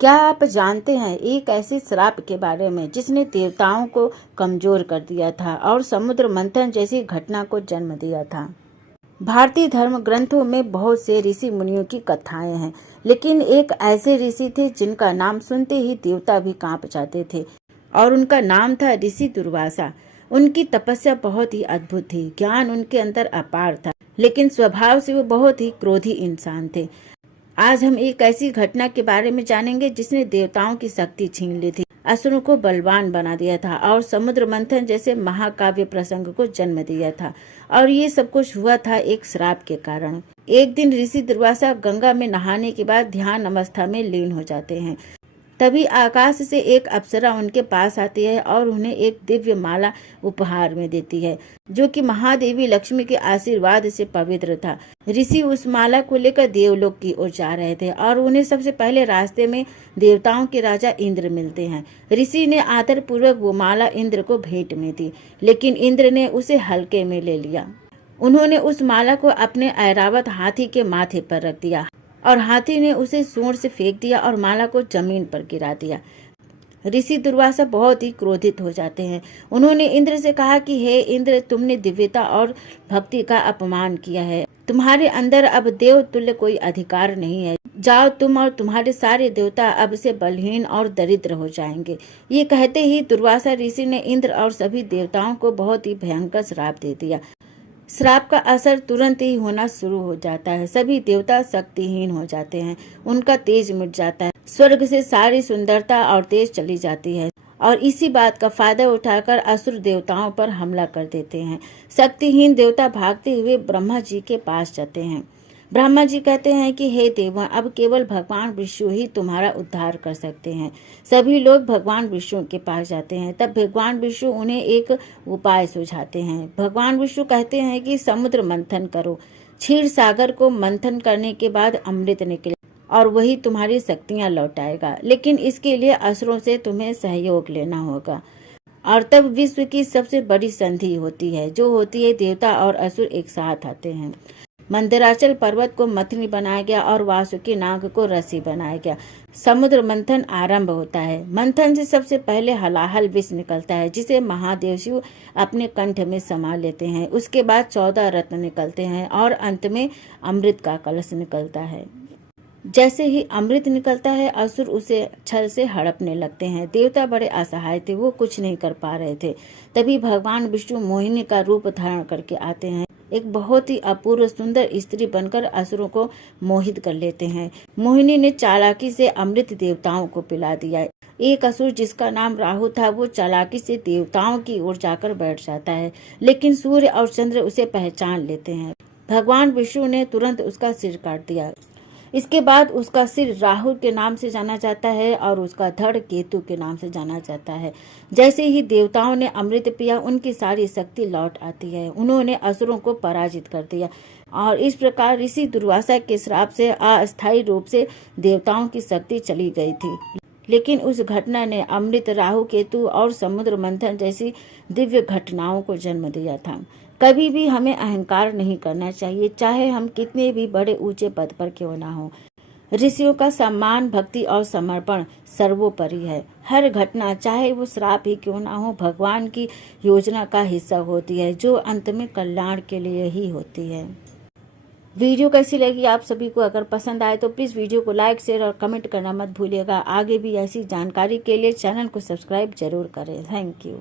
क्या आप जानते हैं एक ऐसे श्राप के बारे में जिसने देवताओं को कमजोर कर दिया था और समुद्र मंथन जैसी घटना को जन्म दिया था। भारतीय धर्म ग्रंथों में बहुत से ऋषि मुनियों की कथाएं हैं, लेकिन एक ऐसे ऋषि थे जिनका नाम सुनते ही देवता भी कांप जाते थे और उनका नाम था ऋषि दुर्वासा। उनकी तपस्या बहुत ही अद्भुत थी, ज्ञान उनके अंदर अपार था, लेकिन स्वभाव से वो बहुत ही क्रोधी इंसान थे। आज हम एक ऐसी घटना के बारे में जानेंगे जिसने देवताओं की शक्ति छीन ली थी, असुरों को बलवान बना दिया था और समुद्र मंथन जैसे महाकाव्य प्रसंग को जन्म दिया था। और ये सब कुछ हुआ था एक श्राप के कारण। एक दिन ऋषि दुर्वासा गंगा में नहाने के बाद ध्यान अवस्था में लीन हो जाते हैं। तभी आकाश से एक अप्सरा उनके पास आती है और उन्हें एक दिव्य माला उपहार में देती है, जो कि महादेवी लक्ष्मी के आशीर्वाद से पवित्र था। ऋषि उस माला को लेकर देवलोक की ओर जा रहे थे और उन्हें सबसे पहले रास्ते में देवताओं के राजा इंद्र मिलते हैं। ऋषि ने आदर पूर्वक वो माला इंद्र को भेंट में दी, लेकिन इंद्र ने उसे हल्के में ले लिया। उन्होंने उस माला को अपने ऐरावत हाथी के माथे पर रख दिया और हाथी ने उसे सूंड से फेंक दिया और माला को जमीन पर गिरा दिया। ऋषि दुर्वासा बहुत ही क्रोधित हो जाते हैं। उन्होंने इंद्र से कहा कि हे इंद्र, तुमने दिव्यता और भक्ति का अपमान किया है। तुम्हारे अंदर अब देव तुल्य कोई अधिकार नहीं है। जाओ, तुम और तुम्हारे सारे देवता अब से बलहीन और दरिद्र हो जाएंगे। ये कहते ही दुर्वासा ऋषि ने इंद्र और सभी देवताओं को बहुत ही भयंकर श्राप दे दिया। श्राप का असर तुरंत ही होना शुरू हो जाता है। सभी देवता शक्तिहीन हो जाते हैं, उनका तेज मिट जाता है, स्वर्ग से सारी सुंदरता और तेज चली जाती है और इसी बात का फायदा उठाकर असुर देवताओं पर हमला कर देते हैं। शक्तिहीन देवता भागते हुए ब्रह्मा जी के पास जाते हैं। ब्रह्मा जी कहते हैं कि हे देवा, अब केवल भगवान विष्णु ही तुम्हारा उद्धार कर सकते हैं। सभी लोग भगवान विष्णु के पास जाते हैं। तब भगवान विष्णु उन्हें एक उपाय सुझाते हैं। भगवान विष्णु कहते हैं कि समुद्र मंथन करो। क्षीर सागर को मंथन करने के बाद अमृत निकले और वही तुम्हारी शक्तियां लौटाएगा, लेकिन इसके लिए असुरों से तुम्हें सहयोग लेना होगा। और तब विश्व की सबसे बड़ी संधि होती है, जो होती है देवता और असुर एक साथ आते हैं। मंदराचल पर्वत को मथनी बनाया गया और वासुकी नाग को रस्सी बनाया गया। समुद्र मंथन आरंभ होता है। मंथन से सबसे पहले हलाहल विष निकलता है, जिसे महादेव शिव अपने कंठ में समा लेते हैं। उसके बाद 14 रत्न निकलते हैं और अंत में अमृत का कलश निकलता है। जैसे ही अमृत निकलता है, असुर उसे छल से हड़पने लगते हैं। देवता बड़े असहाय थे, वो कुछ नहीं कर पा रहे थे। तभी भगवान विष्णु मोहिनी का रूप धारण करके आते हैं। एक बहुत ही अपूर्व सुंदर स्त्री बनकर असुरों को मोहित कर लेते हैं। मोहिनी ने चालाकी से अमृत देवताओं को पिला दिया। एक असुर जिसका नाम राहु था, वो चालाकी से देवताओं की ओर जाकर बैठ जाता है, लेकिन सूर्य और चंद्र उसे पहचान लेते हैं। भगवान विष्णु ने तुरंत उसका सिर काट दिया। इसके बाद उसका सिर राहु के नाम से जाना जाता है और उसका धड़ केतु के नाम से जाना जाता है। जैसे ही देवताओं ने अमृत पिया, उनकी सारी शक्ति लौट आती है। उन्होंने असुरों को पराजित कर दिया और इस प्रकार ऋषि दुर्वासा के श्राप से अस्थायी रूप से देवताओं की शक्ति चली गई थी। लेकिन उस घटना ने अमृत, राहु केतु और समुद्र मंथन जैसी दिव्य घटनाओं को जन्म दिया था। कभी भी हमें अहंकार नहीं करना चाहिए, चाहे हम कितने भी बड़े ऊंचे पद पर क्यों ना हो। ऋषियों का सम्मान, भक्ति और समर्पण सर्वोपरि है। हर घटना, चाहे वो श्राप ही क्यों ना हो, भगवान की योजना का हिस्सा होती है, जो अंत में कल्याण के लिए ही होती है। वीडियो कैसी लगी आप सभी को? अगर पसंद आए तो प्लीज वीडियो को लाइक, शेयर और कमेंट करना मत भूलिएगा। आगे भी ऐसी जानकारी के लिए चैनल को सब्सक्राइब जरूर करें। Thank you.